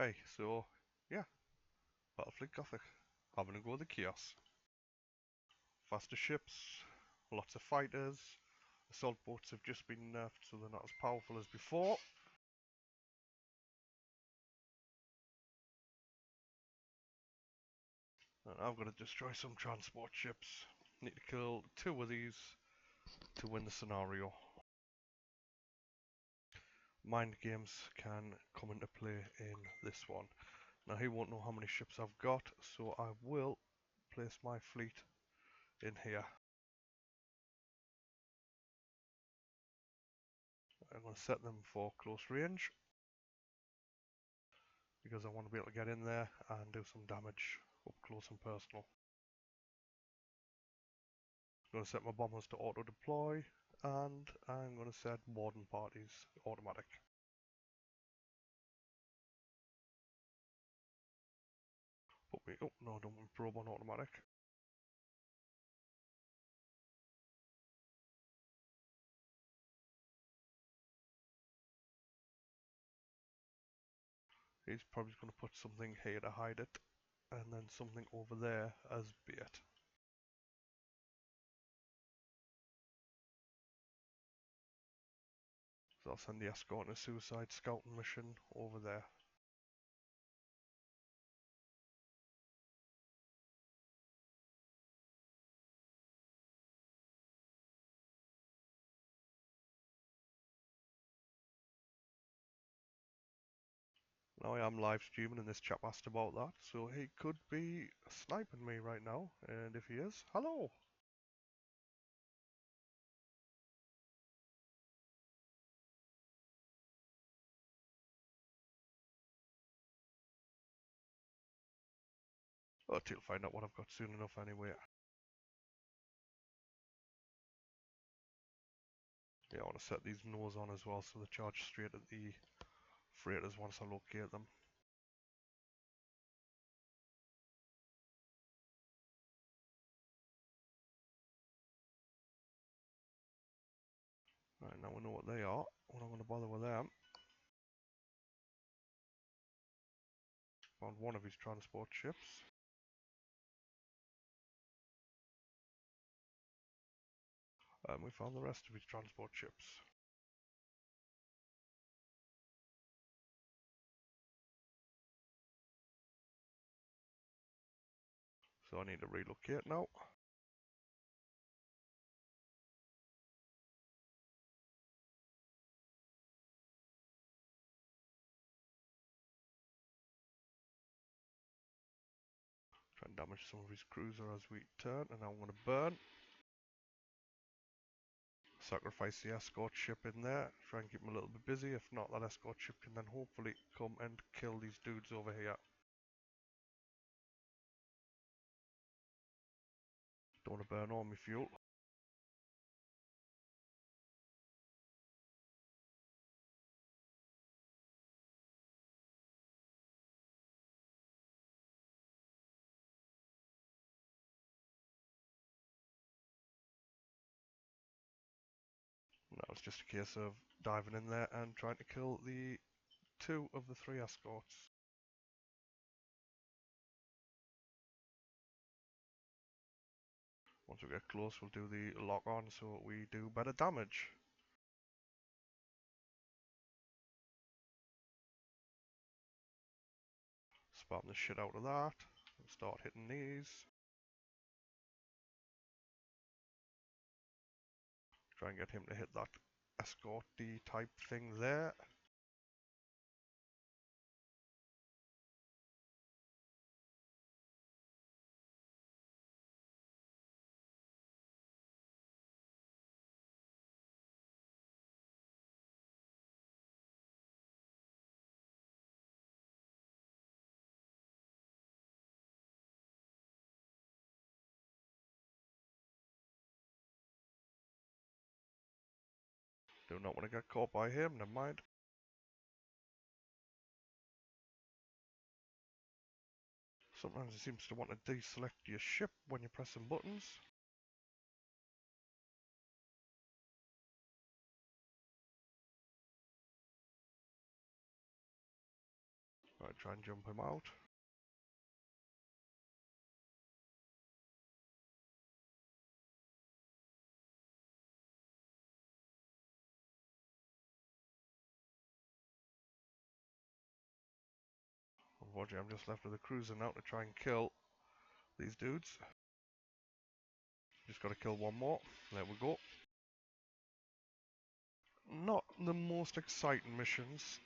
Hey, so, yeah, Battlefleet Gothic. Having a go with the Chaos. Faster ships, lots of fighters. Assault boats have just been nerfed so they're not as powerful as before. And I've got to destroy some transport ships. Need to kill 2 of these to win the scenario. Mind games can come into play in this one. Now he won't know how many ships I've got, so I will place my fleet in here. I'm going to set them for close range, because I want to be able to get in there and do some damage up close and personal. I'm going to set my bombers to auto deploy, and I'm going to set warden parties automatic. Oh no, don't want probe on automatic. He's probably going to put something here to hide it, and then something over there as bait. So I'll send the escort on a suicide scouting mission over there. Now I am live streaming and this chap asked about that, so he could be sniping me right now, and if he is, hello! But he'll find out what I've got soon enough anyway. Yeah, I want to set these nose on as well so they charge straight at the freighters once I locate them. Right, now we know what they are. We're not going to bother with them. Found one of his transport ships. And we found the rest of his transport ships. So I need to relocate now. Try and damage some of his cruiser as we turn, and now I'm going to burn. Sacrifice the escort ship in there, try and keep him a little bit busy. If not, that escort ship can then hopefully come and kill these dudes over here. Don't want to burn all my fuel. Now it's just a case of diving in there and trying to kill the 2 of the 3 escorts. Once we get close, we'll do the lock on so we do better damage. Spam the shit out of that and start hitting these. Try and get him to hit that escort D type thing there. Do not want to get caught by him, never mind. Sometimes it seems to want to deselect your ship when you're pressing buttons. Right, try and jump him out. Unfortunately, I'm just left with a cruiser now to try and kill these dudes. Just got to kill one more. There we go. Not the most exciting missions.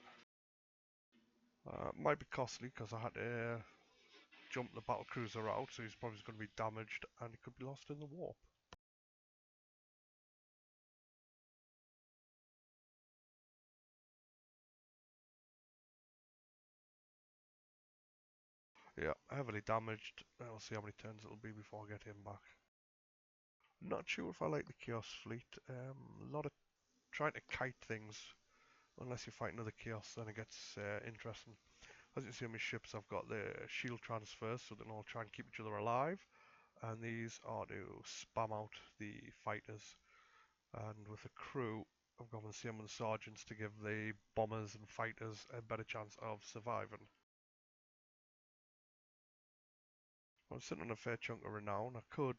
Might be costly because I had to jump the battle cruiser out, so he's probably going to be damaged and he could be lost in the warp. Yeah, heavily damaged. I'll see how many turns it'll be before I get him back. Not sure if I like the Chaos fleet. A lot of trying to kite things. Unless you fight another Chaos, then it gets interesting. As you can see on my ships, I've got the shield transfers, so they can all try and keep each other alive. And these are to spam out the fighters. And with the crew, I've gone with the same with the sergeants to give the bombers and fighters a better chance of surviving. I'm sitting on a fair chunk of renown. I could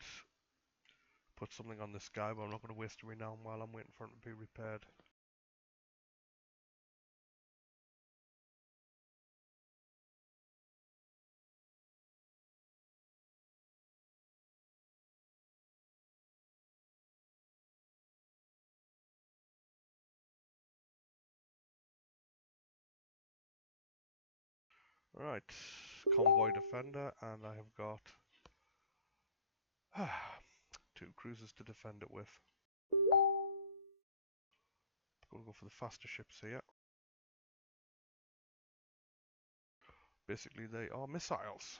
put something on this guy, but I'm not going to waste renown while I'm waiting for him to be repaired. Right, convoy defender, and I have got two cruisers to defend it with. Gonna go for the faster ships here. Basically, they are missiles.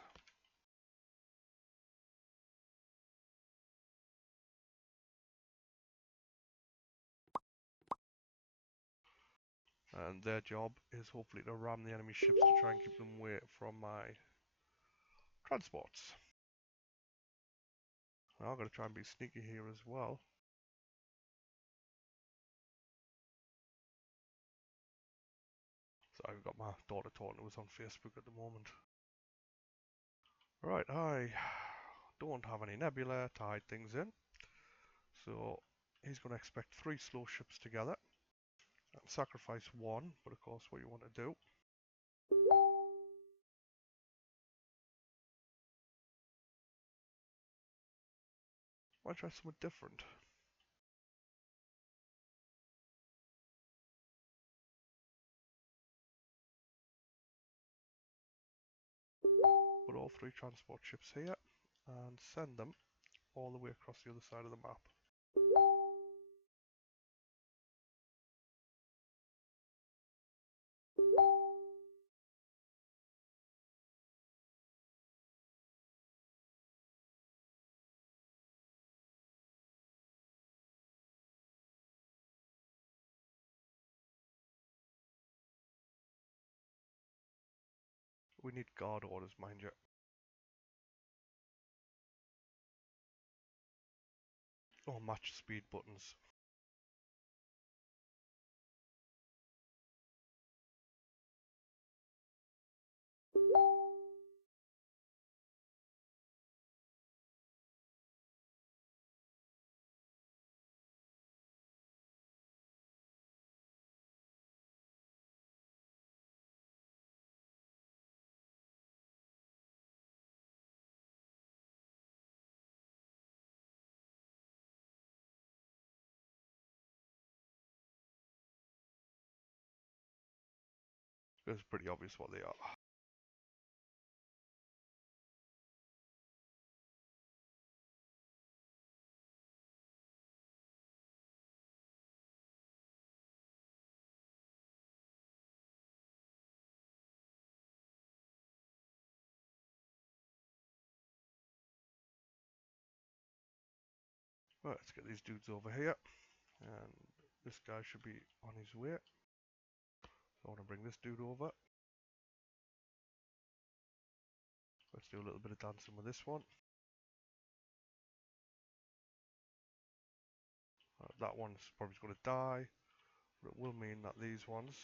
And their job is hopefully to ram the enemy ships to try and keep them away from my transports. Now I'm going to try and be sneaky here as well. So I've got my daughter talking to us on Facebook at the moment. Right, I don't have any nebula to hide things in. So he's going to expect 3 slow ships together. And sacrifice 1, but of course what you want to do. Might try something different. Put all 3 transport ships here and send them all the way across the other side of the map. We need guard orders, mind you. Or match speed buttons. It's pretty obvious what they are. Right, let's get these dudes over here. And this guy should be on his way. So I want to bring this dude over. Let's do a little bit of dancing with this one. That one's probably going to die, but it will mean that these ones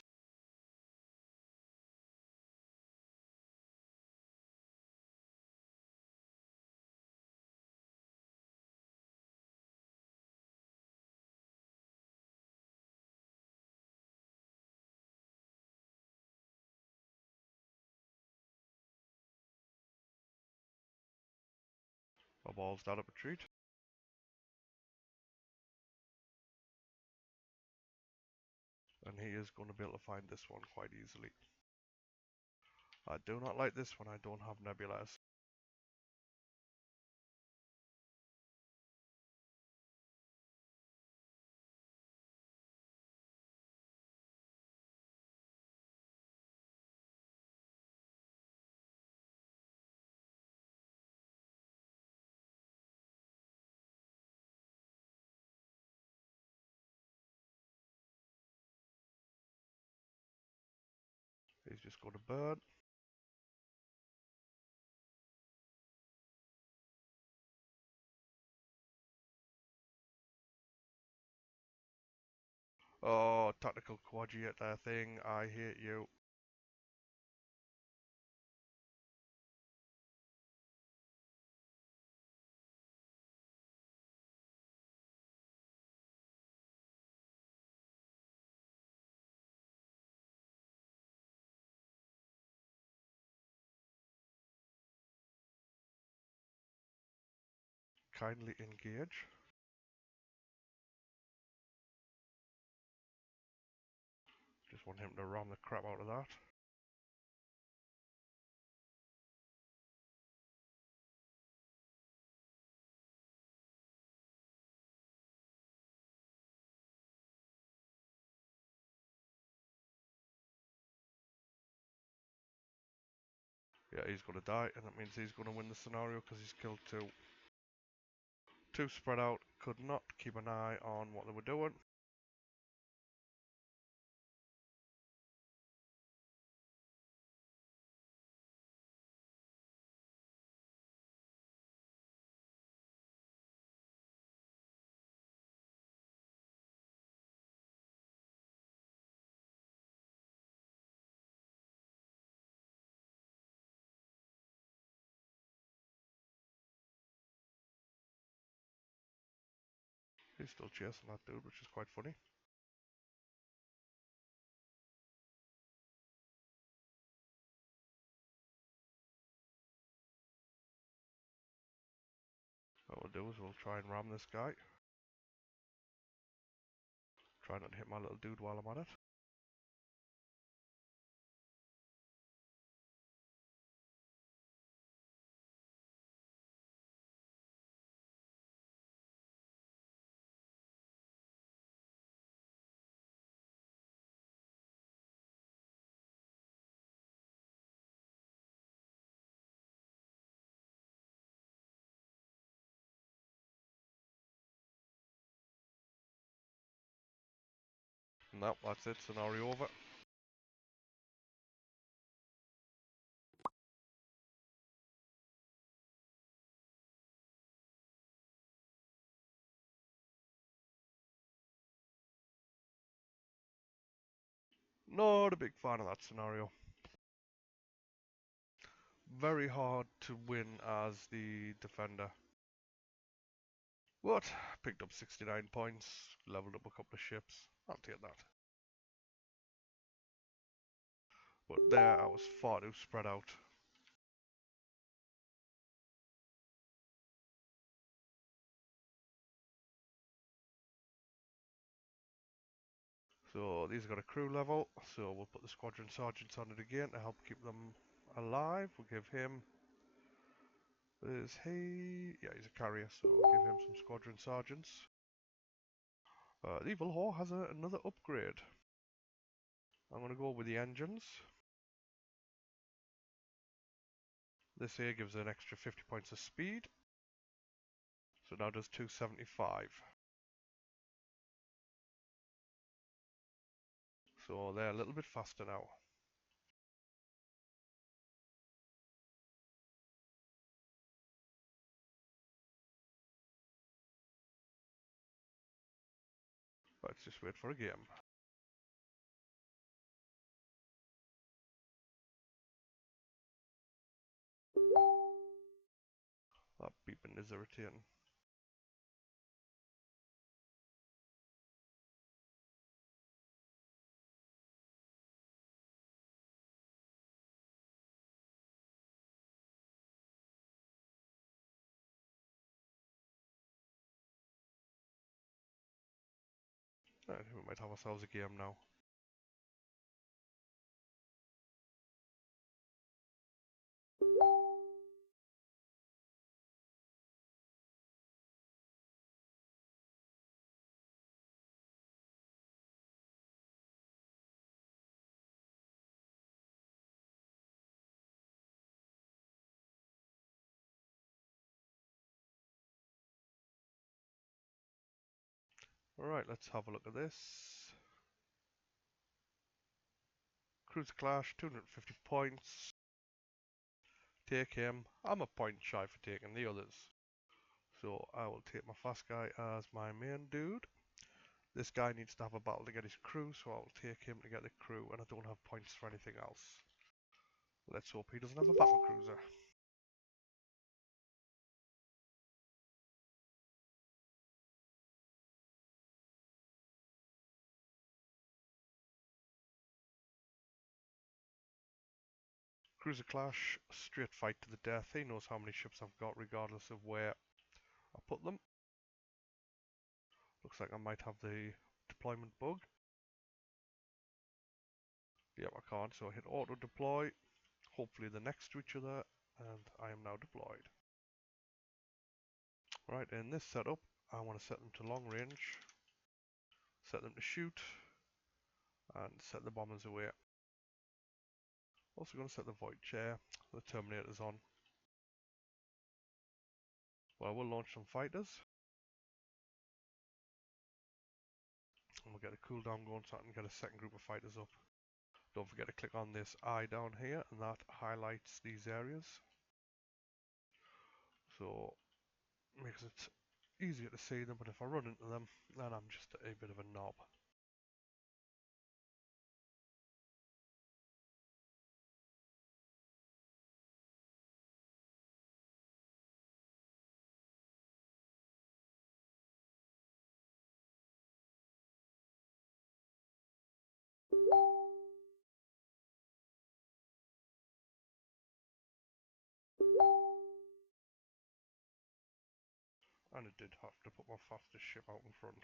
A balls down at retreat. And he is going to be able to find this one quite easily. I do not like this one, I don't have nebulas. He's just going to burn. Oh, tactical quadrilateral thing, I hate you. Kindly engage. Just want him to ram the crap out of that. Yeah, he's going to die, and that means he's going to win the scenario because he's killed two. Two spread out, could not keep an eye on what they were doing. He's still chasing that dude, which is quite funny. What we'll do is we'll try and ram this guy. Try not to hit my little dude while I'm at it. Nope, that's it, scenario over. Not a big fan of that scenario. Very hard to win as the defender. What? Picked up 69 points, leveled up a couple of ships. I'll take that. But there I was far too spread out. So these got a crew level, so we'll put the squadron sergeants on it again to help keep them alive. We'll give him... Is he... Yeah, he's a carrier, so we'll give him some squadron sergeants. The Evil Whore has another upgrade. I'm going to go with the engines. This here gives an extra 50 points of speed. So now does 275. So they're a little bit faster now. Let's just wait for a game. That beeping is irritating. Right, we might have ourselves a game now. Alright, let's have a look at this. Cruiser Clash, 250 points. Take him. I'm a point shy for taking the others. So I will take my fast guy as my main dude. This guy needs to have a battle to get his crew, so I'll take him to get the crew, and I don't have points for anything else. Let's hope he doesn't have a battle cruiser. Cruiser Clash, straight fight to the death. He knows how many ships I've got regardless of where I put them. Looks like I might have the deployment bug. Yep, I can't, so I hit auto deploy. Hopefully they're next to each other, and I am now deployed. Right, in this setup, I want to set them to long range, set them to shoot, and set the bombers away. Also going to set the void chair, the Terminator's on. Well, we'll launch some fighters. And we'll get a cooldown going so I can get a second group of fighters up. Don't forget to click on this eye down here, and that highlights these areas. So, makes it easier to see them, but if I run into them, then I'm just a bit of a knob. And it did have to put my fastest ship out in front.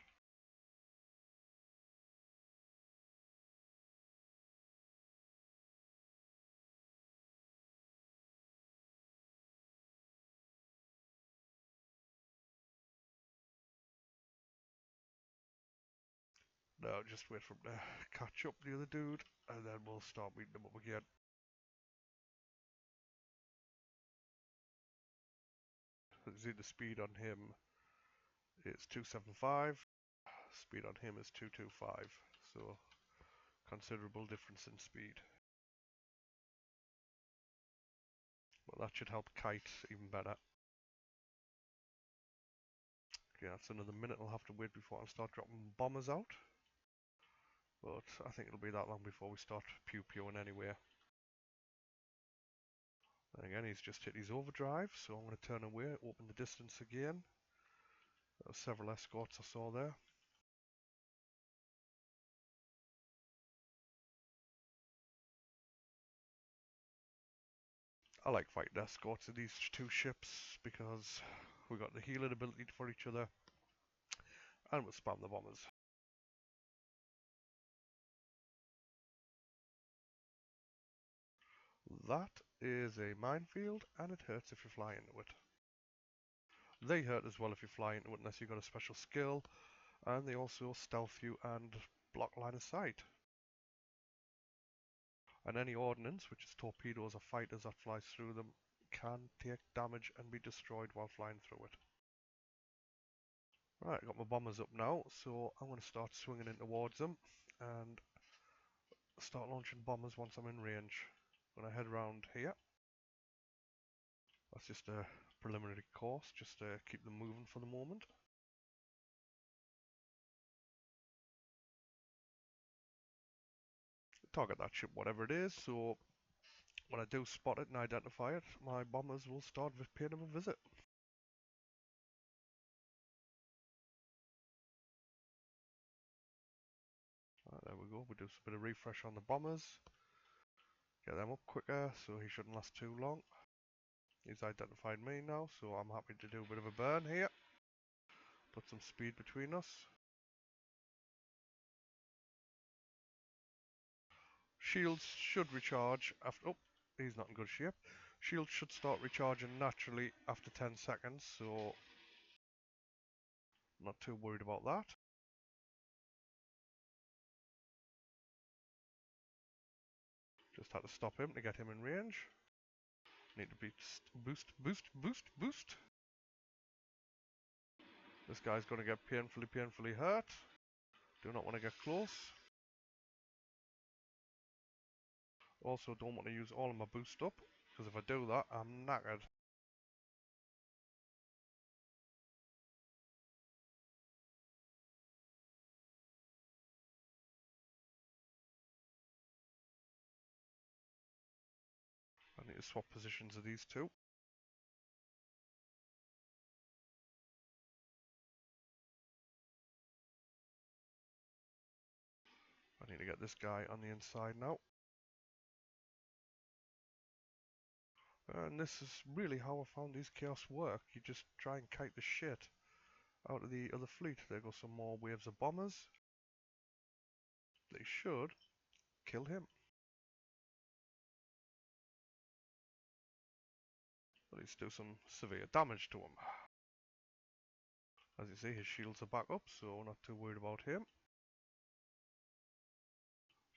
Now just wait for him to catch up the other dude, and then we'll start beating him up again. See, the speed on him is 275, speed on him is 225, so considerable difference in speed. Well, that should help kite even better. Okay, that's another minute I'll have to wait before I start dropping bombers out. But I think it'll be that long before we start pew-pewing anyway. And again, he's just hit his overdrive, so I'm going to turn away, open the distance again. There were several escorts I saw there. I like fighting escorts in these two ships because we got the healing ability for each other, and we'll spam the bombers. That is a minefield, and it hurts if you fly into it. They hurt as well if you fly into it unless you've got a special skill, and they also stealth you and block line of sight. And any ordnance, which is torpedoes or fighters that flies through them, can take damage and be destroyed while flying through it. Right, I've got my bombers up now, so I'm going to start swinging in towards them and start launching bombers once I'm in range. I'm going to head around here. That's just a preliminary course, just to keep them moving for the moment. Target that ship, whatever it is, so when I do spot it and identify it, my bombers will start paying them a visit. There we go, we do a bit of refresh on the bombers. Get them up quicker, so he shouldn't last too long. He's identified me now, so I'm happy to do a bit of a burn here. Put some speed between us. Shields should recharge after... Oh, he's not in good shape. Shields should start recharging naturally after 10 seconds, so... Not too worried about that. Just had to stop him to get him in range. Need to be boost. This guy's going to get painfully hurt. Do not want to get close. Also don't want to use all of my boost up, because if I do that, I'm knackered. I need to swap positions of these two. I need to get this guy on the inside now. And this is really how I found these chaos work. You just try and kite the shit out of the other fleet. There go some more waves of bombers. They should kill him. At least do some severe damage to him. As you see, his shields are back up, so not too worried about him.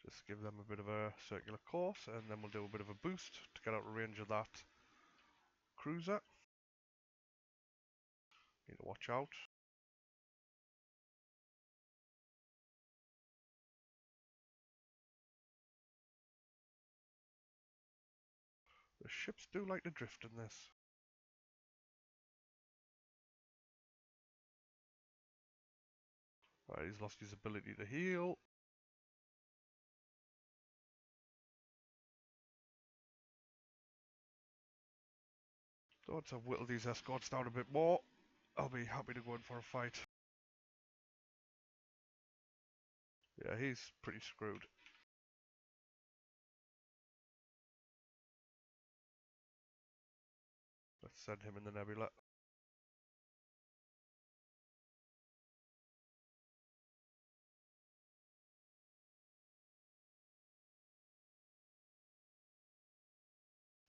Just give them a bit of a circular course, and then we'll do a bit of a boost to get out of range of that cruiser. Need to watch out. The ships do like to drift in this. Right, he's lost his ability to heal. So once I've whittled these escorts down a bit more, I'll be happy to go in for a fight. Yeah, he's pretty screwed. Let's send him in the nebula.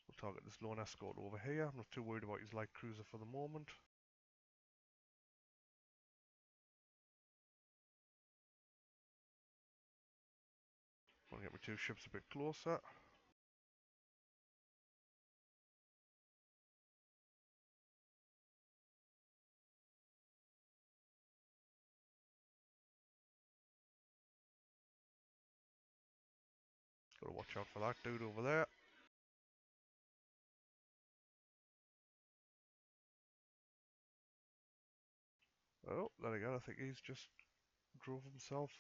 We'll target this lone escort over here. I'm not too worried about his light cruiser for the moment. Want to get my two ships a bit closer. Gotta watch out for that dude over there. Oh, there again, I think he's just drove himself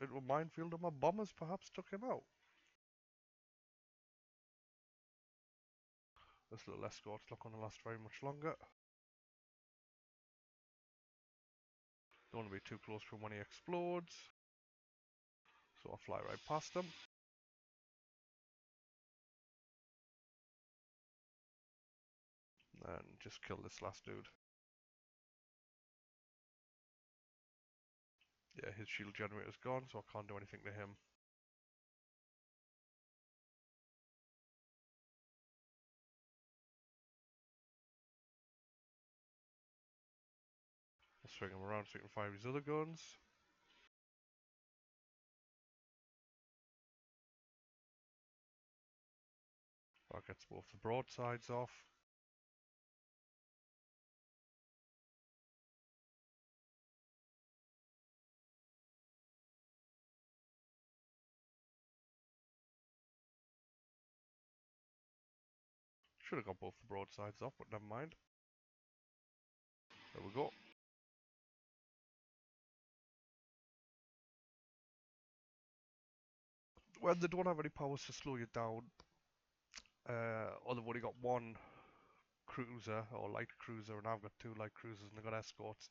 into a minefield and my bombers perhaps took him out. This little escort's not going to last very much longer. Don't want to be too close to him when he explodes. So I'll fly right past him. And just kill this last dude. Yeah, his shield generator's gone, so I can't do anything to him. I'll swing him around so he can fire his other guns. That gets both the broadsides off. Should have got both the broadsides off, but never mind. There we go. When they don't have any powers to slow you down, or they've only got one cruiser or light cruiser, and I've got two light cruisers and they've got escorts,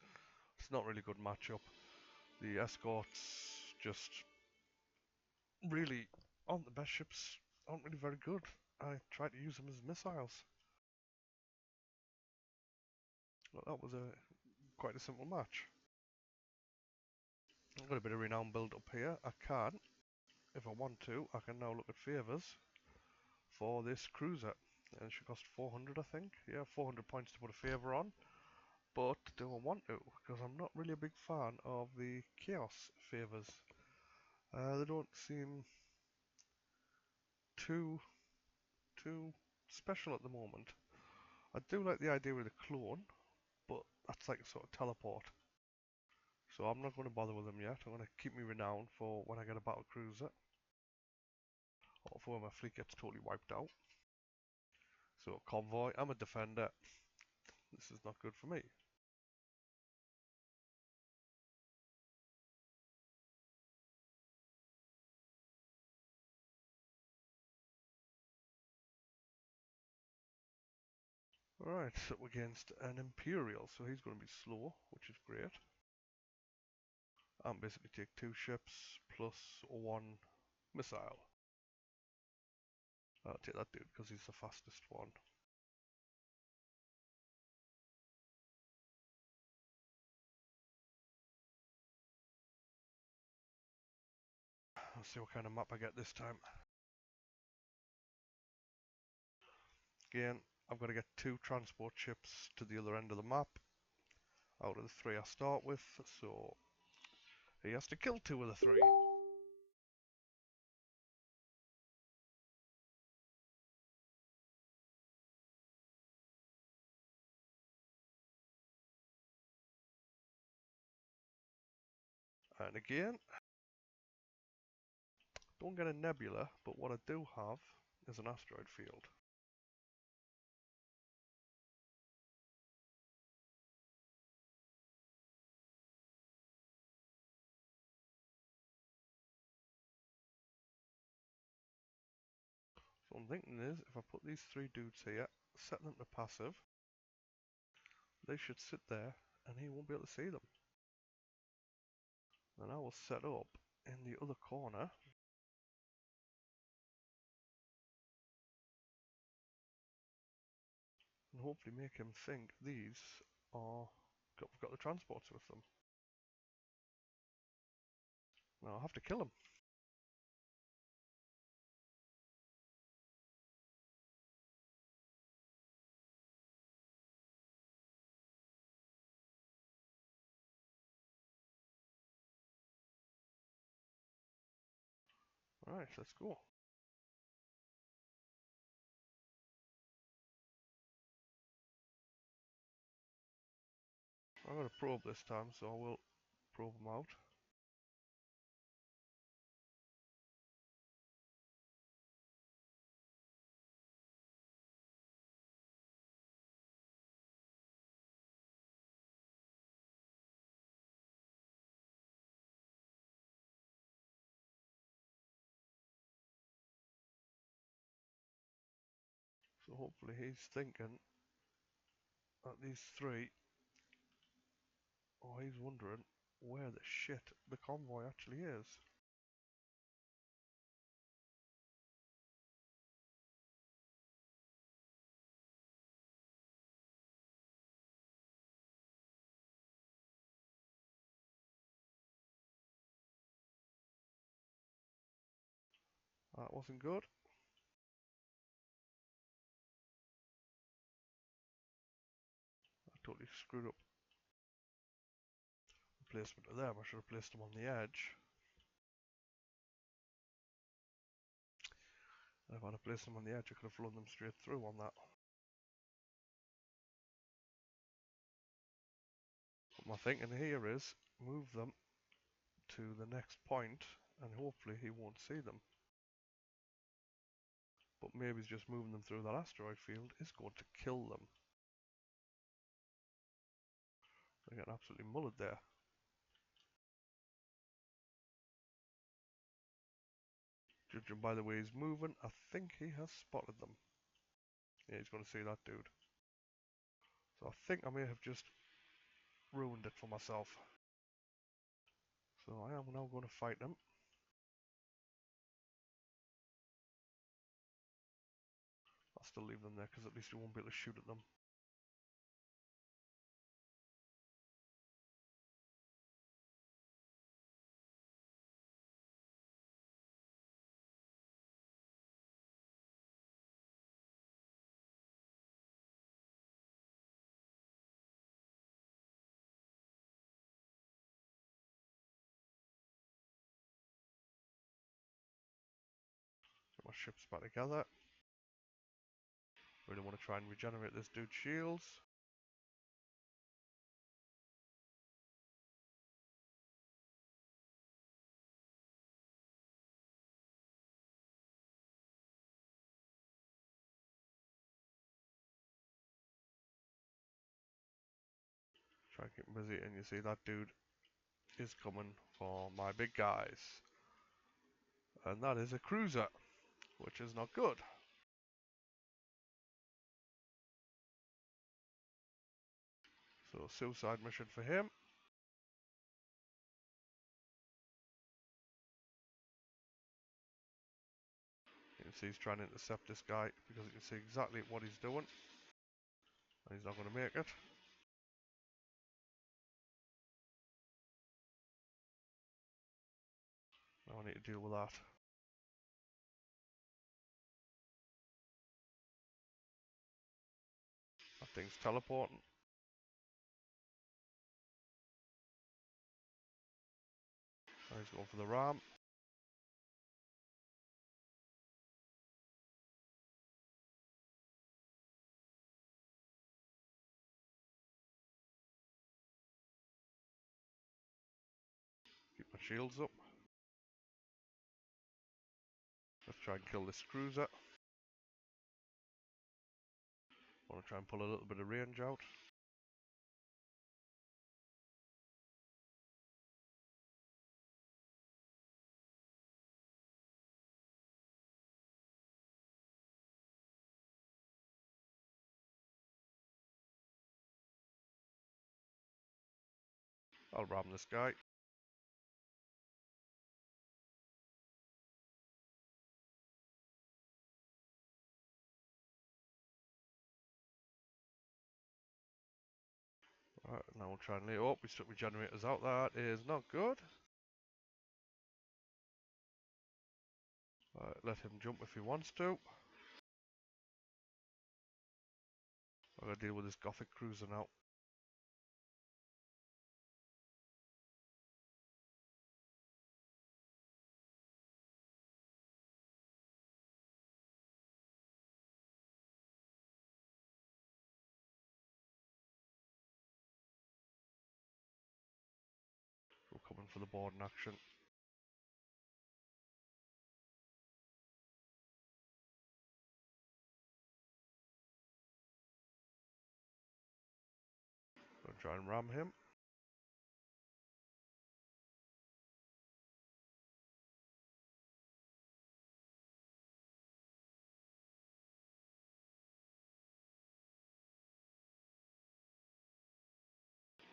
it's not really a good matchup. The escorts just really aren't the best ships, aren't really very good. I tried to use them as missiles. Well, that was quite a simple match. I've got a bit of renown build up here. I can if I want to, I can now look at favours for this cruiser. And it should cost 400, I think. Yeah, 400 points to put a favour on. But do I want to? Because I'm not really a big fan of the Chaos favours. They don't seem too special at the moment. I do like the idea with the clone, but that's like a sort of teleport. So I'm not going to bother with them yet. I'm going to keep me renown for when I get a battle cruiser. Or for when my fleet gets totally wiped out. So convoy, I'm a defender. This is not good for me. Alright, so against an Imperial, so he's going to be slow, which is great. And basically take 2 ships plus 1 missile. I'll take that dude because he's the fastest one. Let's see what kind of map I get this time. Again, I've got to get 2 transport ships to the other end of the map out of the 3 I start with, so he has to kill 2 of the 3. And again, don't get a nebula, but what I do have is an asteroid field. So I'm thinking is, if I put these 3 dudes here, set them to passive, they should sit there and he won't be able to see them. Then I will set up in the other corner and hopefully make him think these are got the transports with them. Now I'll have to kill him. Alright, let's go. I'm going to probe this time, so I will probe him out. So hopefully he's thinking that these 3, or he's wondering where the shit the convoy actually is. That wasn't good. I totally screwed up the placement of them. I should have placed them on the edge. If I'd have placed them on the edge, I could have flown them straight through on that. But my thinking here is move them to the next point and hopefully he won't see them. But maybe just moving them through that asteroid field is going to kill them. They're getting absolutely mullered there. Judging by the way he's moving, I think he has spotted them. Yeah, he's going to see that dude. So I think I may have just ruined it for myself. So I am now going to fight them. I'll still leave them there because at least we won't be able to shoot at them. ships back together. Really want to try and regenerate this dude's shields. Try and keep him busy, and you see that dude is coming for my big guys. And that is a cruiser, which is not good. So suicide mission for him. You can see he's trying to intercept this guy because you can see exactly what he's doing. And he's not going to make it. Now I need to deal with that. That thing's teleporting. Now he's going for the ram. Keep my shields up. Let's try and kill this cruiser. Want to try and pull a little bit of range out. I'll ram this guy. Right, now we'll try and lay up. We stuck my generators out. That is not good. Right, let him jump if he wants to. I'm going to deal with this Gothic cruiser now. We're coming for the board in action. Gonna try and ram him.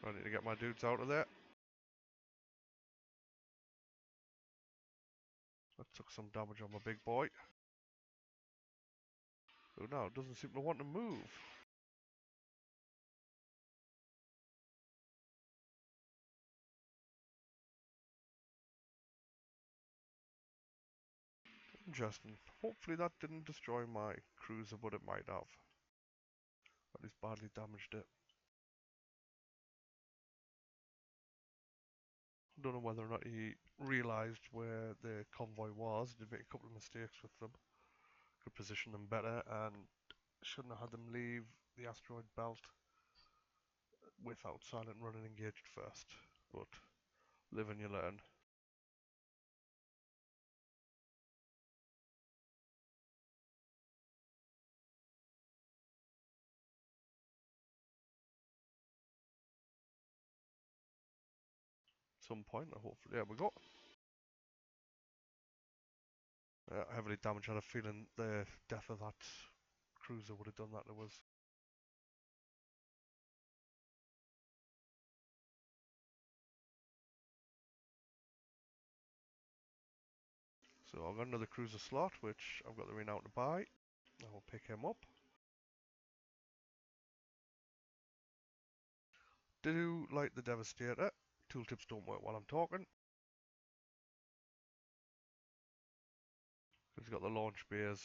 I need to get my dudes out of there. That took some damage on my big boy. Oh no, it doesn't seem to want to move. Interesting. Hopefully that didn't destroy my cruiser, but it might have. At least badly damaged it. Don't know whether or not he realised where the convoy was. Did make a couple of mistakes with them. Could position them better and shouldn't have had them leave the asteroid belt without silent running engaged first. But live and you learn. Some point, hopefully. There we go. Heavily damaged. I had a feeling the death of that cruiser would have done that to us. So I've got another cruiser slot, which I've got the renown to buy. I will pick him up. Do like the Devastator. Tooltips don't work while I'm talking. He's got the launch bays.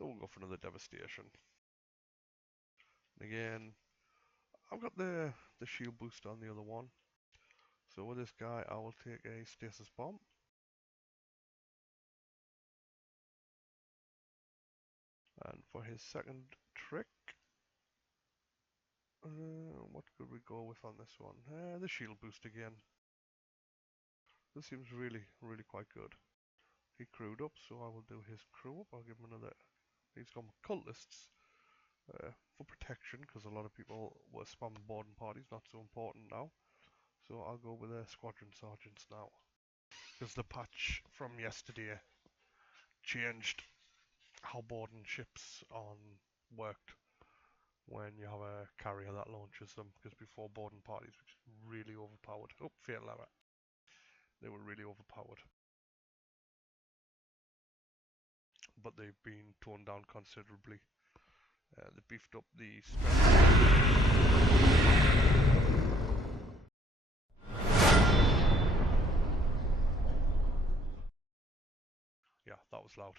So we'll go for another devastation. Again, I've got the shield boost on the other one. So with this guy, I will take a stasis bomb. And for his second trick, what could we go with on this one? The shield boost again. This seems really, really quite good. He crewed up, so I will do his crew up. I'll give him another. He's got cultists for protection, because a lot of people were spamming boarding parties, not so important now. So I'll go with squadron sergeants now. Because the patch from yesterday changed how boarding ships on worked when you have a carrier that launches them, because before boarding parties were just really overpowered. Oh, fatal error. They were really overpowered. But they've been toned down considerably. They beefed up the strength. Yeah, that was loud.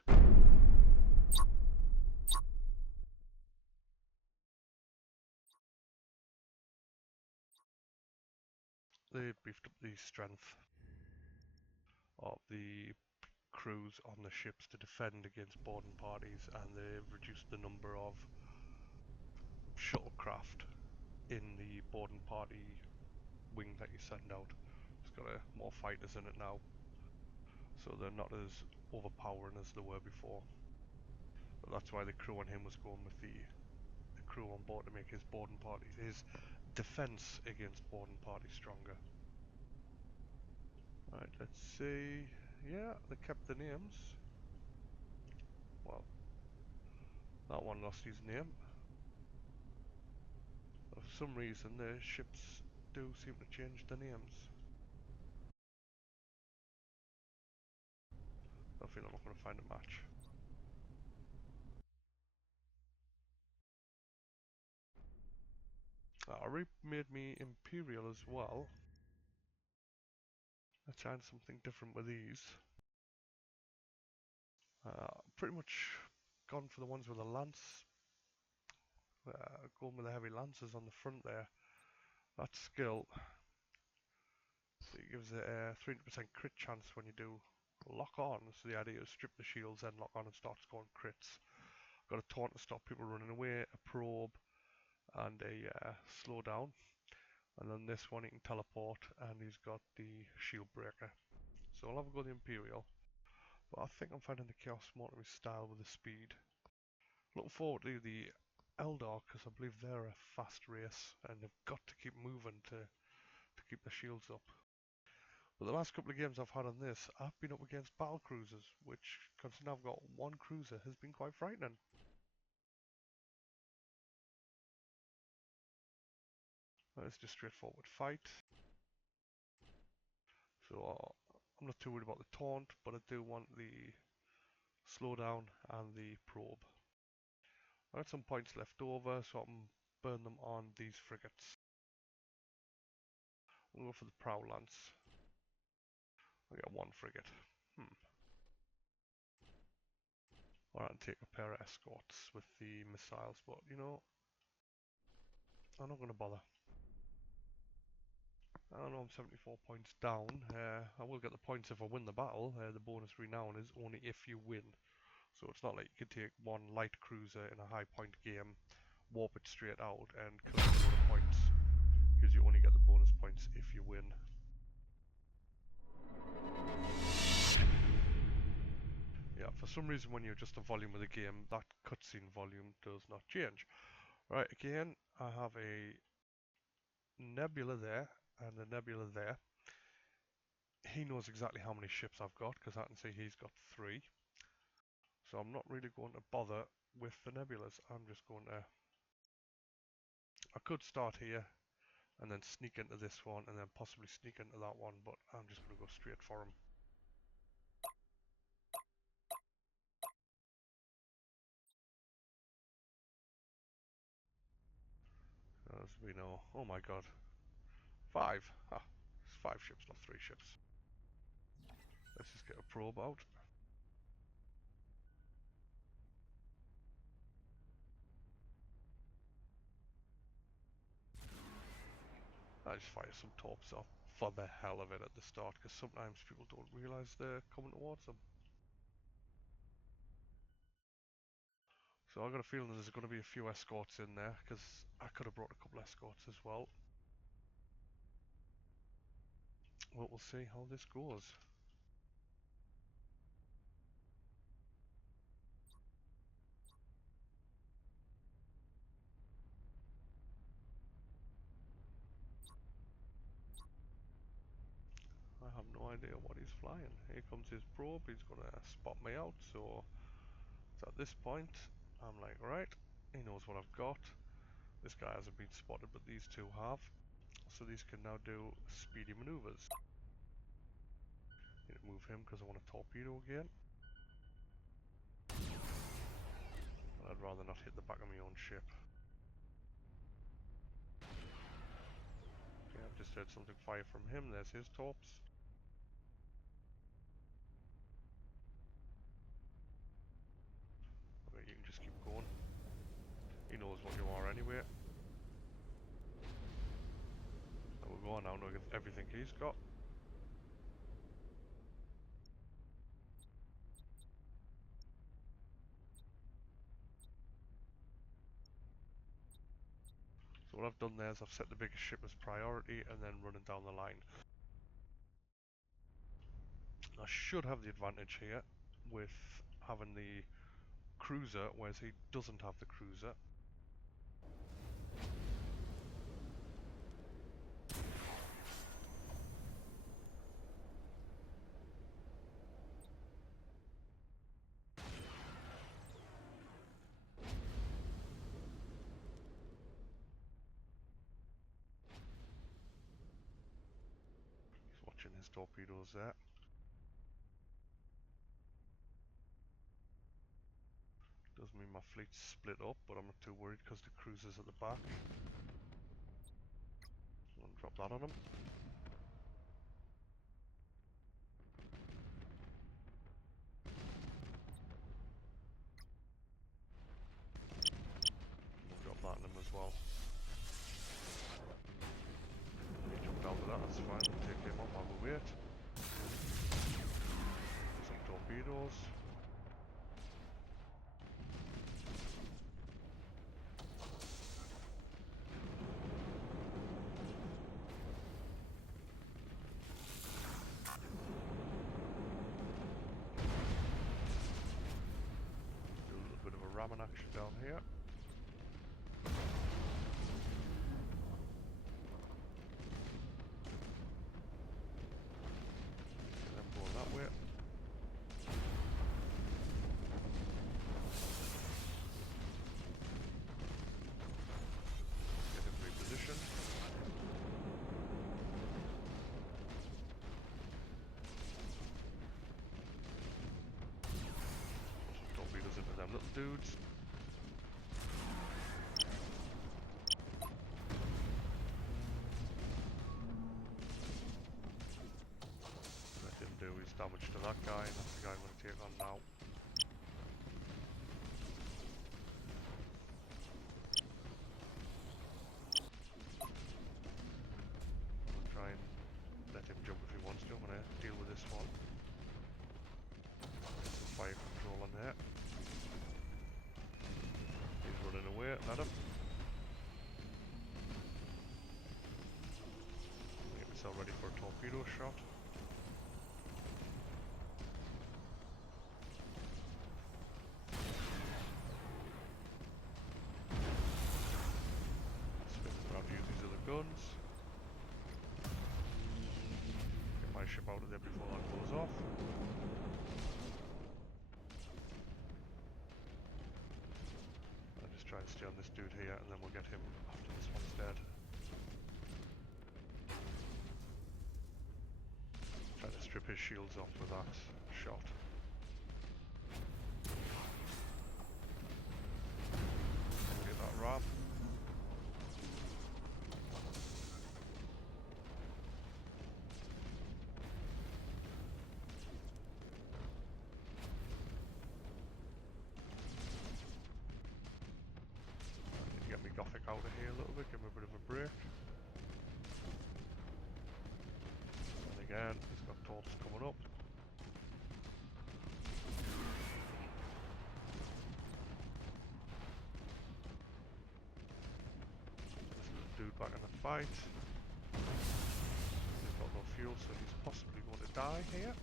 They beefed up the strength of the crews on the ships to defend against boarding parties, and they've reduced the number of shuttlecraft in the boarding party wing that you send out. It's got more fighters in it now, so they're not as overpowering as they were before. But that's why the crew on him was going with the crew on board to make his boarding party, his defense against boarding parties stronger. Right, let's see. Yeah, they kept the names. Well, that one lost his name. For some reason, the ships do seem to change the names. I feel I'm not going to find a match. I remade me Imperial as well. Let's try something different with these. Pretty much gone for the ones with a lance. Going with the heavy lances on the front there. That skill, it gives it a 300% crit chance when you do lock on. So the idea is strip the shields, then lock on and start scoring crits. Got a taunt to stop people running away, a probe, and a slow down. And then this one he can teleport, and he's got the shield breaker. So I'll have a go with the Imperial. But I think I'm finding the Chaos more to my style with the speed. Looking forward to the Eldar, because I believe they're a fast race, and they've got to keep moving to keep the shields up. But the last couple of games I've had on this, I've been up against battle cruisers, which, considering I've got one cruiser, has been quite frightening. It's just straightforward fight. So I'm not too worried about the taunt, but I do want the slowdown and the probe. I got some points left over, so I can burn them on these frigates. We'll go for the Prow Lance. I get one frigate. Alright, and take a pair of escorts with the missiles, but you know, I'm not going to bother. I know I'm 74 points down. I will get the points if I win the battle. The bonus renown is only if you win. So it's not like you could take one light cruiser in a high point game, warp it straight out and collect a lot of points, because you only get the bonus points if you win. Yeah, for some reason when you adjust the volume of the game, that cutscene volume does not change. Right, again, I have a nebula there and a nebula there. He knows exactly how many ships I've got, because I can see he's got 3. So I'm not really going to bother with the nebulas. I'm just going to... I could start here and then sneak into this one and then possibly sneak into that one, but I'm just going to go straight for him. As we know... Oh my god. 5! Ah, it's 5 ships, not 3 ships. Let's just get a probe out. I just fire some torps off for the hell of it at the start, because sometimes people don't realise they're coming towards them. So I've got a feeling there's going to be a few escorts in there, because I could have brought a couple escorts as well. Well, we'll see how this goes. I have no idea what he's flying. Here comes his probe, he's going to spot me out, so at this point I'm like, right, he knows what I've got. This guy hasn't been spotted, but these two have. So these can now do speedy maneuvers. Need to move him because I want a torpedo again. And I'd rather not hit the back of my own ship. Okay, I've just heard something fire from him. There's his torps. Okay, you can just keep going. He knows what you are anyway. So we'll go on now, knowing everything he's got. So what I've done there is I've set the biggest ship as priority and then running down the line. I should have the advantage here with having the cruiser, whereas he doesn't have the cruiser. He's watching his torpedoes there. Does mean my fleet's split up, but I'm not too worried because the cruiser's at the back. I'm gonna drop that on him. I'll drop that on him as well. He jumped out of that, that's fine. We'll take him up while we wait. Some torpedoes. Do a little bit of a ramming action down here. And then go that way. Get him repositioned. Some torpedoes into them little dudes. Let him do his damage to that guy, and that's the guy I'm going to take on now. I'll try and let him jump if he wants to. I'm going to deal with this one. Some fire control on there. He's running away, let him. Get myself ready for a torpedo shot. Spinning around to use these other guns. Get my ship out of there before that goes off. I'll just try and stay on this dude here, and then we'll get him after this one's dead. Try to strip his shields off with that shot. Get that ram. Get me Gothic out of here a little bit, give me a bit of a break. again. He's got taunts coming up. This little dude back in the fight. He's got no fuel, so he's possibly going to die here.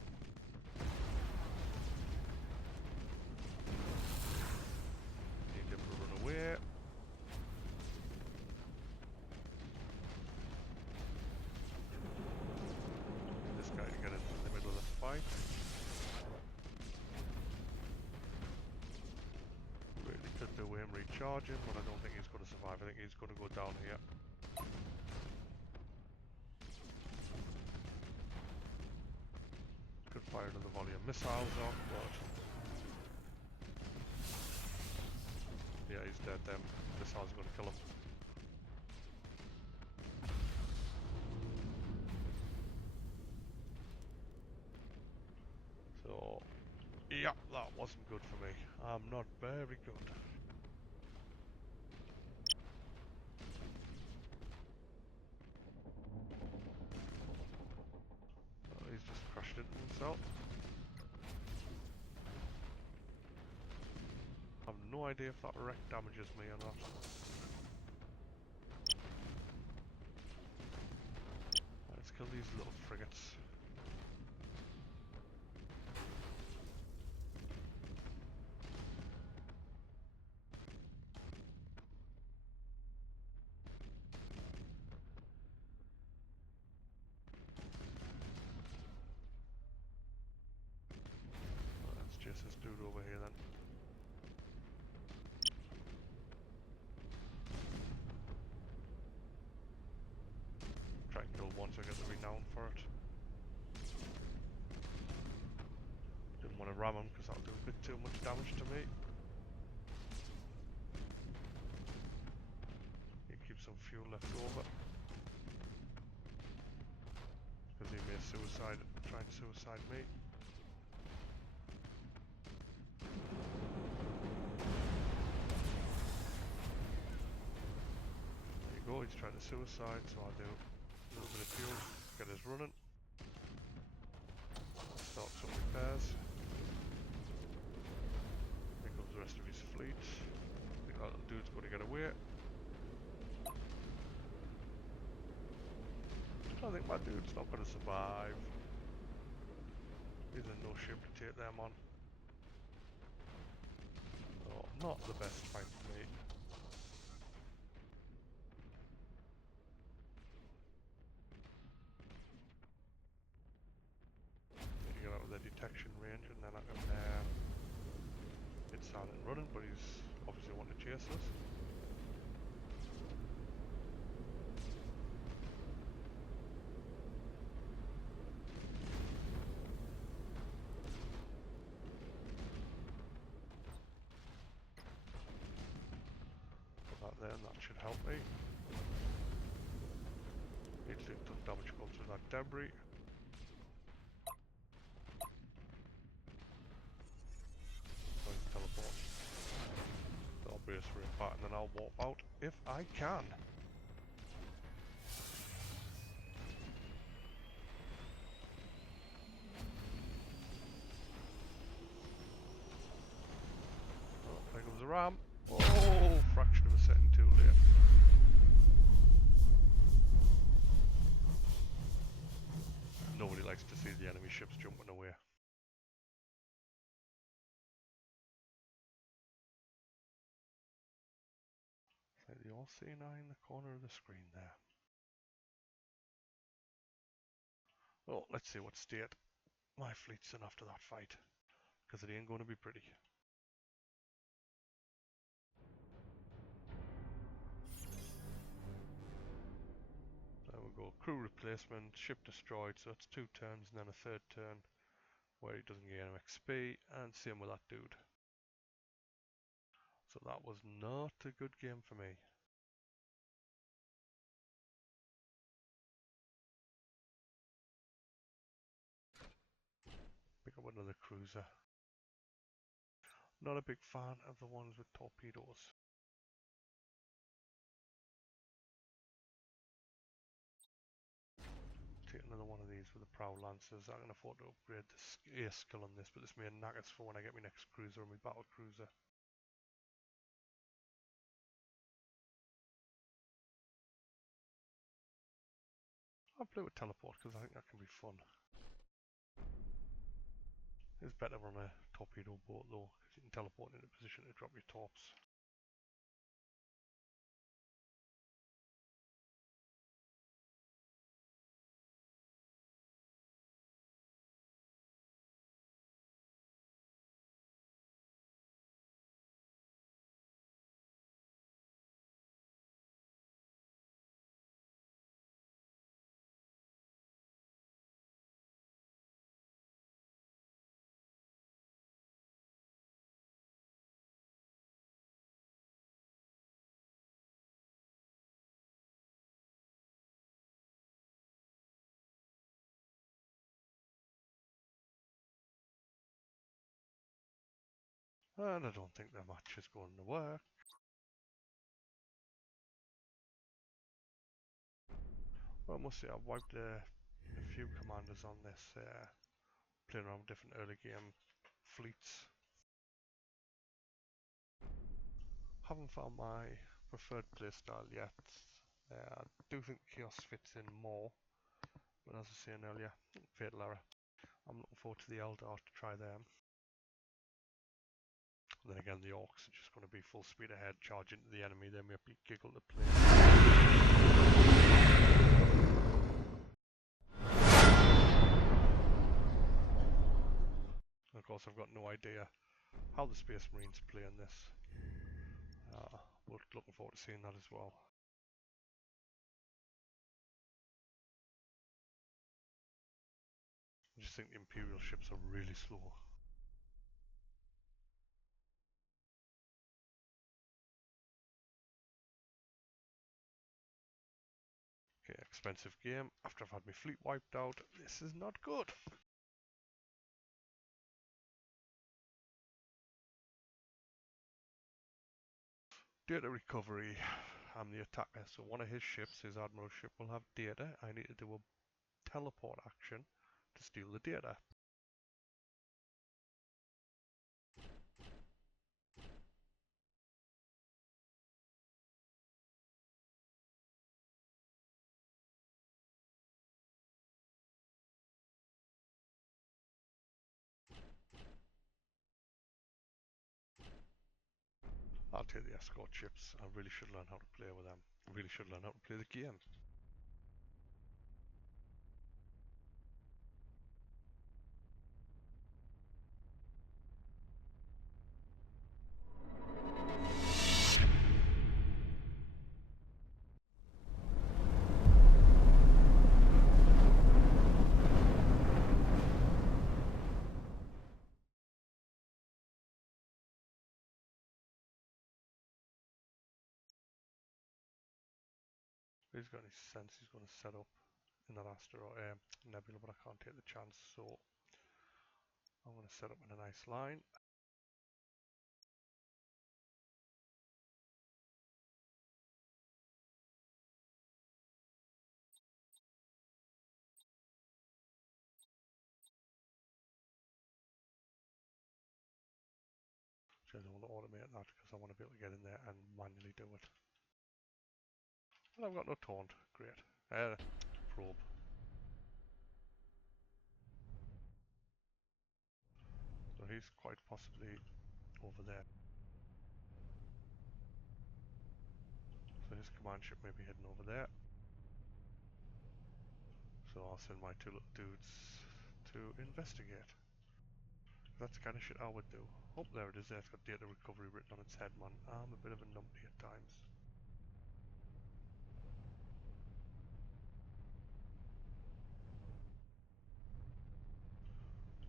Need him to run away. This guy to get into the middle of the fight. Really could do him recharging, but I don't think he's going to survive. I think he's going to go down here. Could fire another volley of missiles off, but yeah, he's dead. Them missiles are going to kill him. So, yeah, that wasn't good for me. I'm not very good. Oh, he's just crashed into himself. I have no idea if that wreck damages me or not. Let's kill these little frigates. Let's chase this dude over here then. Try and kill one so I get the renown for it. Didn't want to ram him because that'll do a bit too much damage to me. He keeps some fuel left over. Because he may try and suicide me. There you go, he's trying to suicide, so I'll do a little bit of fuel, get us running. Start some repairs. Here comes the rest of his fleet. I think that little dude's going to get away. I think my dude's not going to survive. He's in no shape to take them on. So, not the best fight for me. Need to get out of the detection range and then I can hit silent running, but he's obviously wanting to chase us. Then that should help me. Need to do damage go through that debris. Teleport. So I'll brace for impact and then I'll warp out if I can. Oh, there comes the ram. Oh, fraction of a second too late. Nobody likes to see the enemy ships jumping away. It's like the all seeing eye in the corner of the screen there. Well, let's see what state my fleet's in after that fight, because it ain't going to be pretty. There we go, crew replacement, ship destroyed, so it's 2 turns and then a third turn where he doesn't gain XP, and same with that dude. So that was not a good game for me. Pick up another cruiser. Not a big fan of the ones with torpedoes. Take another one of these with a Prow Lancers. I can afford to upgrade the air skill on this, but this may knackers for when I get my next cruiser or my battle cruiser. I'll play with teleport because I think that can be fun. It's better on a torpedo boat though, because you can teleport into position to drop your torps. And I don't think the match is going to work. Well, I must say I've wiped a few commanders on this, playing around with different early game fleets. Haven't found my preferred playstyle yet. I do think Chaos fits in more, but as I was saying earlier, fatal error. I'm looking forward to the Eldar to try them. Then again, the Orcs are just going to be full speed ahead, charge into the enemy, they may be giggle to play. Of course, I've got no idea how the Space Marines play in this. We're looking forward to seeing that as well. I just think the Imperial ships are really slow. Okay, expensive game. After I've had my fleet wiped out, this is not good. Data recovery. I'm the attacker, so one of his ships, his admiral ship, will have data. I need to do a teleport action to steal the data. I'll take the escort ships. I really should learn how to play with them. I really should learn how to play the game. He's got any sense he's going to set up in that asteroid nebula, but I can't take the chance, so I'm going to set up in a nice line. So I don't want to automate that because I want to be able to get in there and manually do it. And I've got no taunt. Great. Probe. So he's quite possibly over there. So his command ship may be heading over there. So I'll send my two little dudes to investigate. That's the kind of shit I would do. Oh, there it is there. It's got data recovery written on its head, man. I'm a bit of a numpty at times.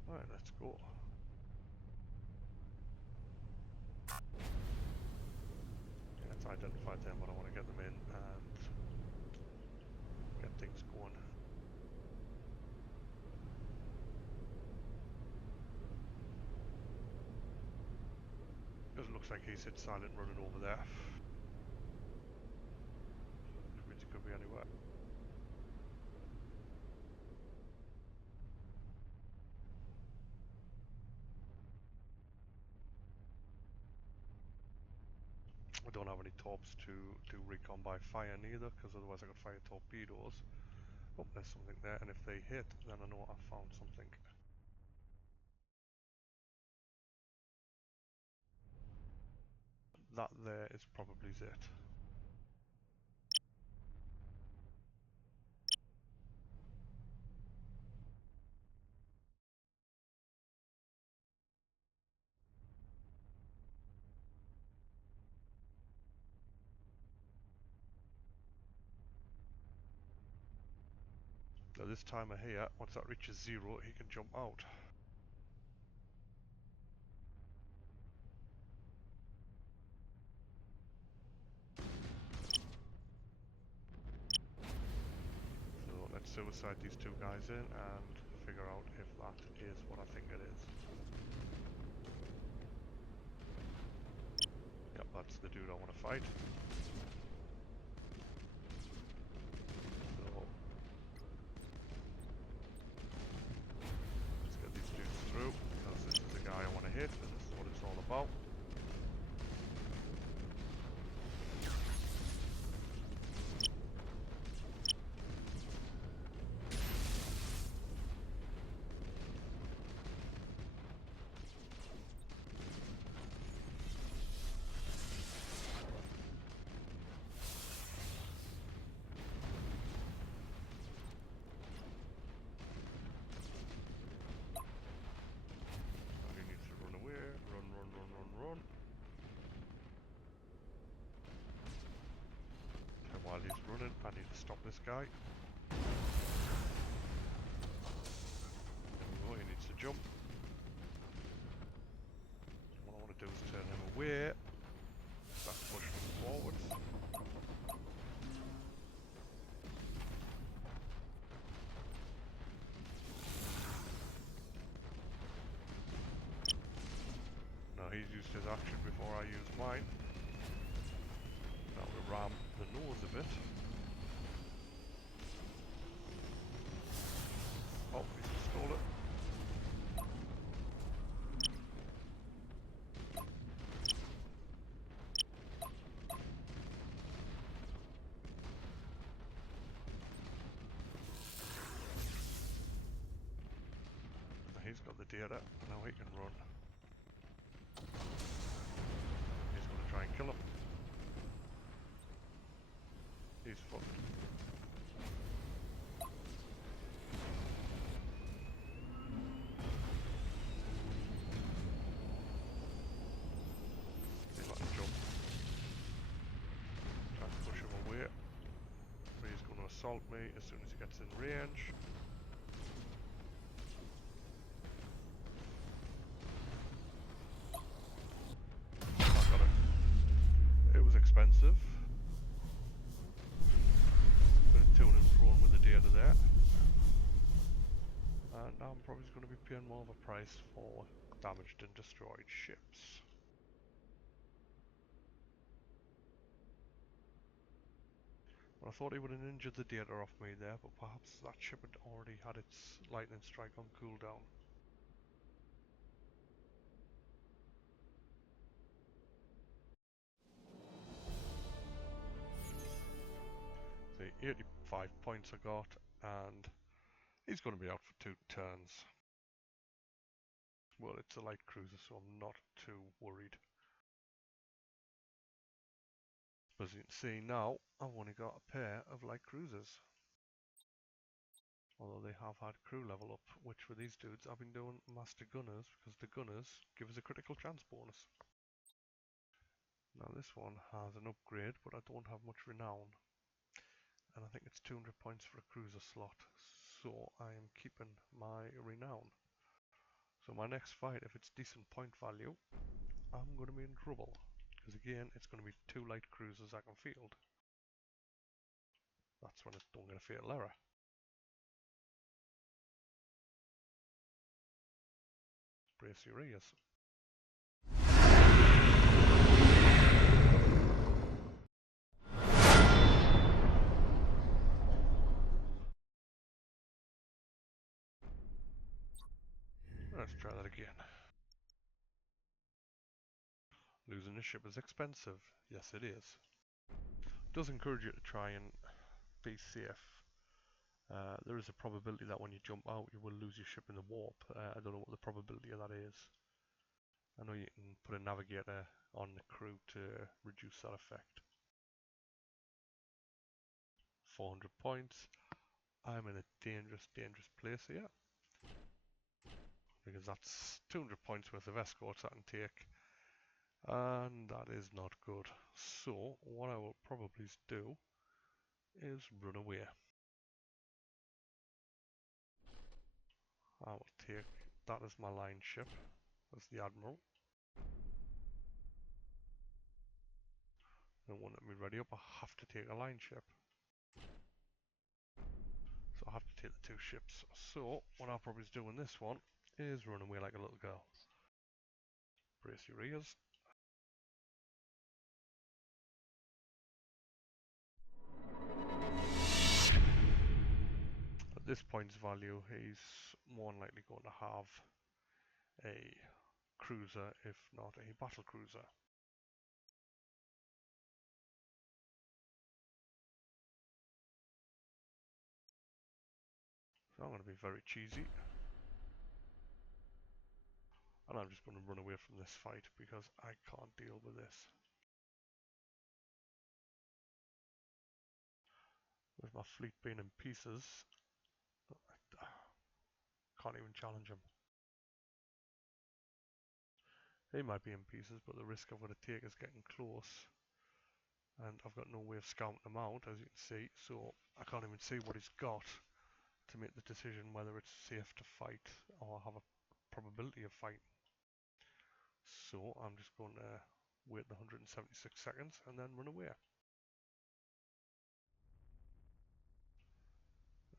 Alright, let's go. Yeah, it's identified them, but I want to get them in and get things going. Because it looks like he's hit silent running over there. Which means he could be anywhere. I don't have any torps to do recon by fire neither, because otherwise I could fire torpedoes. Oh, there's something there, and if they hit, then I know I've found something. That there is probably it. Now this timer here, once that reaches 0, he can jump out. So let's suicide these two guys in and figure out if that is what I think it is. Yep, that's the dude I want to fight. So let's get these dudes through, because this is the guy I want to hit, and this is what it's all about. He needs to run away. Run, run, run, run, run. And while he's running, I need to stop this guy. There we go, he needs to jump. What I want to do is turn him away. Start pushing him forwards. Now he's used his action before I use mine. Now to ram the nose a bit. Oh, he's just stole it. He's got the data, now he can run. He's going to try and kill him. He's fucked. He's let him jump. Try to push him away. He's going to assault me as soon as he gets in range. Expensive. Bit of tuning and throwing with the data there. And now I'm probably going to be paying more of a price for damaged and destroyed ships. Well, I thought he would have injured the data off me there, but perhaps that ship had already had its lightning strike on cooldown. See, 85 points I got, and he's going to be out for 2 turns. Well, it's a light cruiser, so I'm not too worried. As you can see now, I've only got a pair of light cruisers. Although they have had crew level up, which for these dudes I've been doing master gunners, because the gunners give us a critical chance bonus. Now this one has an upgrade, but I don't have much renown. And I think it's 200 points for a cruiser slot, so I am keeping my renown. So my next fight, if it's decent point value, I'm going to be in trouble. Because again, it's going to be 2 light cruisers I can field. That's when it's don't get a fatal error. Brace your ears. Let's try that again. Losing a ship is expensive. Yes, it is. It does encourage you to try and be safe. There is a probability that when you jump out, you will lose your ship in the warp. I don't know what the probability of that is. I know you can put a navigator on the crew to reduce that effect. 400 points. I'm in a dangerous place here. Because that's 200 points worth of escorts I can take. And that is not good. So, what I will probably do is run away. I will take that as my line ship, as the Admiral. And when I'm ready up, I have to take a line ship. So I have to take the two ships. So, what I'll probably do in this one is run away like a little girl. Brace your ears. At this points value, he's more than likely going to have a cruiser, if not a battle cruiser. So I'm going to be very cheesy. And I'm just going to run away from this fight because I can't deal with this. With my fleet being in pieces, can't even challenge him. He might be in pieces, but the risk I've got to take is getting close. And I've got no way of scouting him out, as you can see, so I can't even see what he's got to make the decision whether it's safe to fight or have a probability of fighting. So I'm just going to wait the 176 seconds and then run away.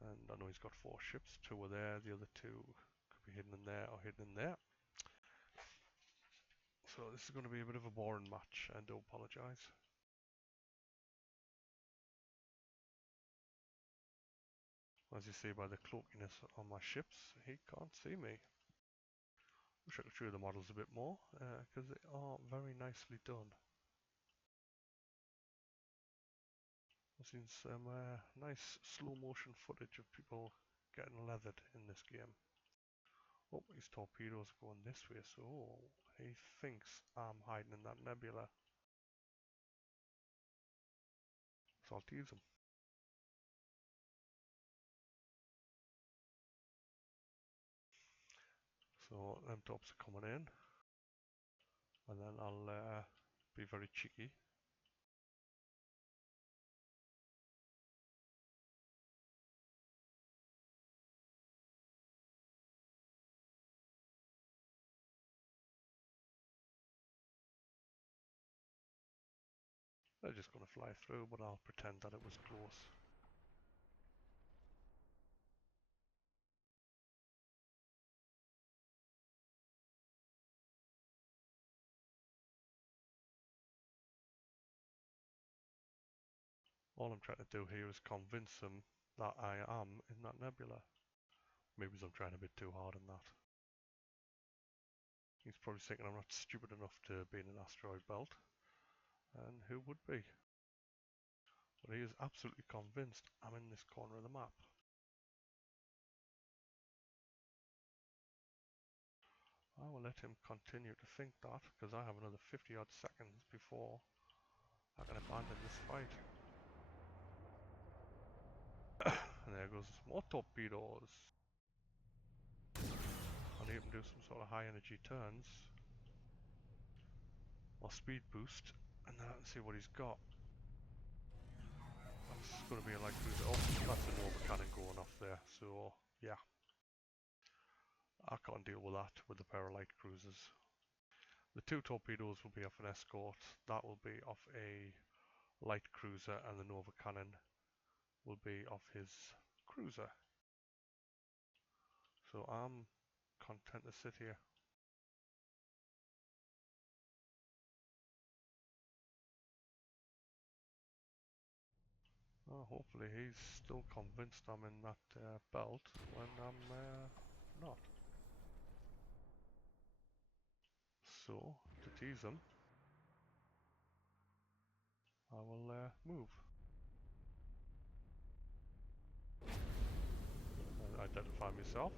And I know he's got 4 ships, 2 are there, the other 2 could be hidden in there or hidden in there. So this is going to be a bit of a boring match, and do apologise. As you see by the cloakiness on my ships, he can't see me. Wish I could show you the models a bit more, because they are very nicely done. I've seen some nice slow motion footage of people getting leathered in this game. Oh, his torpedoes are going this way, so he thinks I'm hiding in that nebula. So I'll tease him. So them tops are coming in, and then I'll be very cheeky. They're just going to fly through, but I'll pretend that it was close. All I'm trying to do here is convince him that I am in that nebula. Maybe I'm trying a bit too hard on that. He's probably thinking I'm not stupid enough to be in an asteroid belt. And who would be? But he is absolutely convinced I'm in this corner of the map. I will let him continue to think that, because I have another 50 odd seconds before I can abandon this fight. And there goes more torpedoes. I need him to do some sort of high energy turns. Or speed boost. And then I can see what he's got. That's going to be a light cruiser. Oh, that's a Nova cannon going off there. So, yeah. I can't deal with that with the pair of light cruisers. The 2 torpedoes will be off an escort. That will be off a light cruiser, and the Nova cannon will be off his cruiser. So I'm content to sit here. Oh, hopefully he's still convinced I'm in that belt when I'm not. So, to tease him, I will move. Identify myself.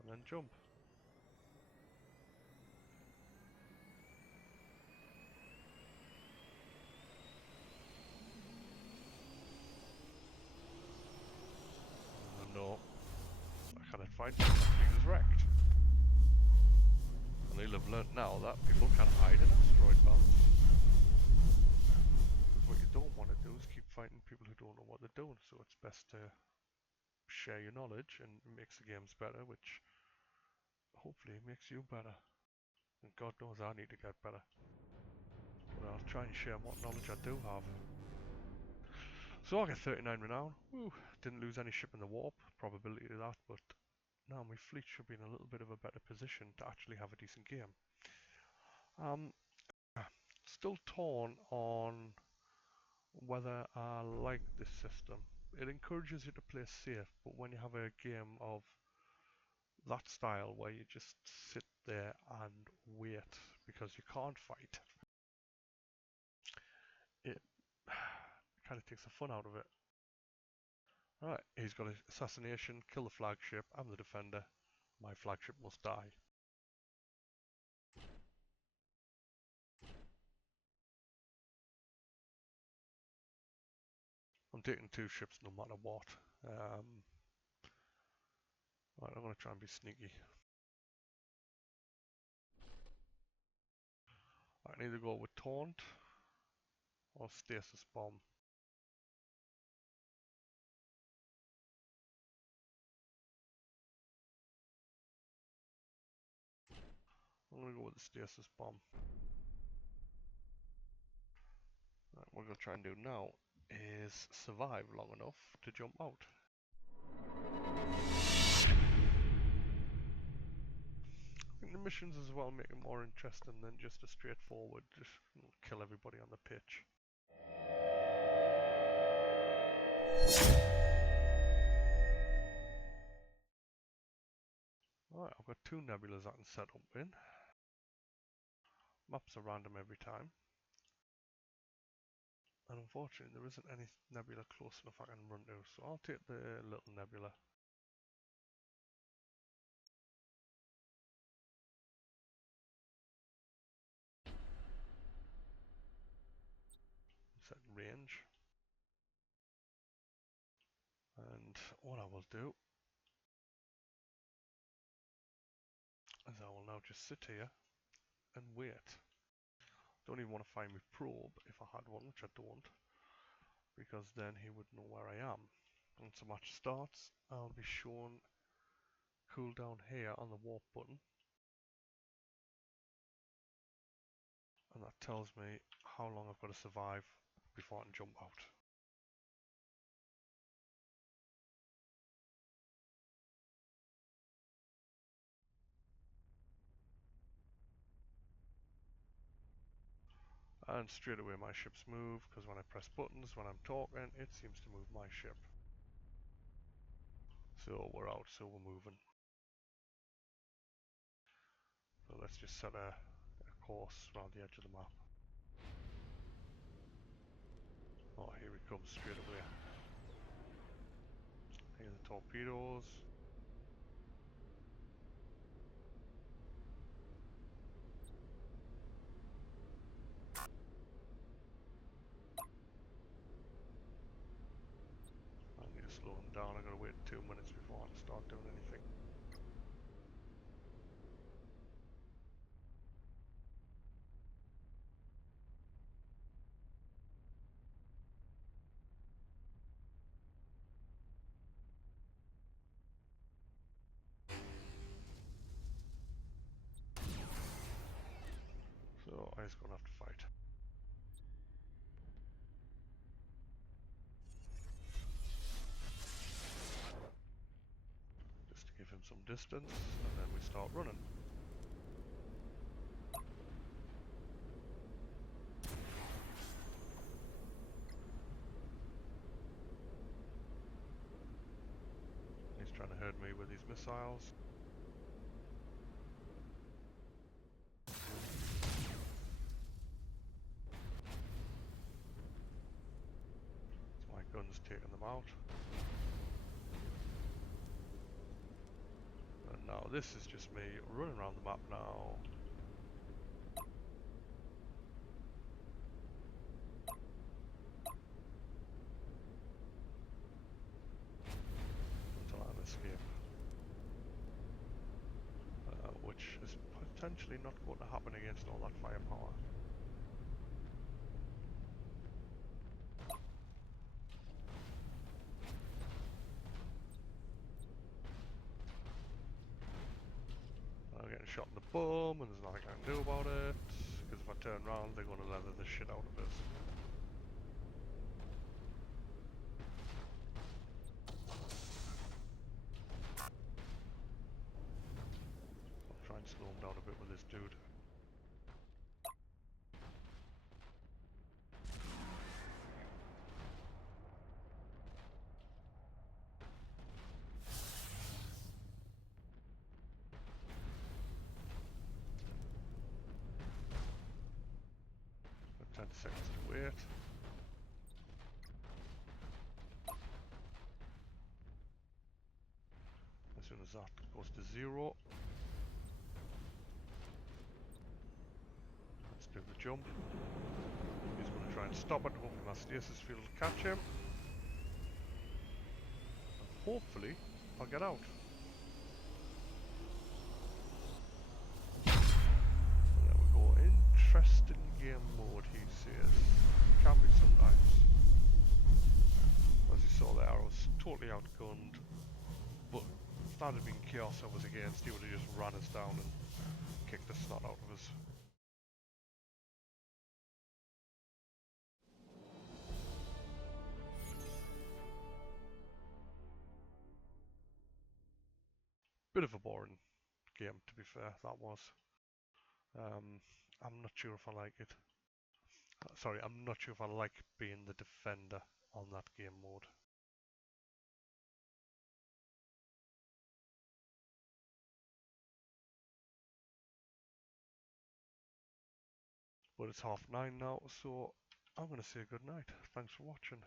And then jump. No, I cannot find him. He was wrecked. And they'll have learnt now that people can hide in asteroid belts. Because what you don't want to do is keep fighting people who don't know what they're doing. So it's best to share your knowledge, and it makes the games better, which hopefully makes you better. And God knows I need to get better. But I'll try and share what knowledge I do have. So I get 39 renown. Woo, didn't lose any ship in the warp, probability of that, but now my fleet should be in a little bit of a better position to actually have a decent game. Still torn on whether I like this system. It encourages you to play safe, but when you have a game of that style where you just sit there and wait because you can't fight, it kind of takes the fun out of it. Alright, he's got his assassination, kill the flagship, I'm the defender, my flagship must die. I'm taking 2 ships no matter what. Right, I'm going to try and be sneaky. I can either go with Taunt or Stasis Bomb. I'm going to go with the Stasis Bomb. Right, what we're going to try and do now is survive long enough to jump out. I think the missions as well make it more interesting than just a straightforward just kill everybody on the pitch. Alright, I've got 2 nebulas I can set up in. Maps are random every time. And unfortunately there isn't any nebula close enough I can run to, so I'll take the little nebula. Set range. And what I will do is I will now just sit here and wait. Don't even want to find my probe if I had one, which I don't, because then he would know where I am. Once the match starts, I'll be shown cooldown here on the warp button, and that tells me how long I've got to survive before I can jump out. And straight away my ships move, because when I press buttons when I'm talking, it seems to move my ship. So we're out, so we're moving. So let's just set a course around the edge of the map. Oh, here he comes straight away. Here are the torpedoes. I need to slow them down. I gotta wait 2 minutes before I can start doing anything. So I'm just gonna have to fight. Just to give him some distance, and then we start running. He's trying to hurt me with these missiles. just taking them out. And now this is just me running around the map now. Until I escape. Which is potentially not going to happen against all that firepower. I'm getting shot in the bum and there's nothing I can do about it, because if I turn around they're going to leather the shit out of us. I'll try and slow him down a bit with this dude. Got 10 seconds to wait. As soon as that goes to 0, let's do the jump. He's going to try and stop it. Hopefully my stasis field will catch him. And hopefully I'll get out. There we go. Interesting game mode, he says. Can be sometimes. As you saw there, I was totally outgunned. But if that had been Chaos I was against, he would have just ran us down and kicked the snot out of us. Bit of a boring game, to be fair, that was. I'm not sure if I like it. Sorry, I'm not sure if I like being the defender on that game mode. But it's 9:30 now, so I'm going to say good night. Thanks for watching.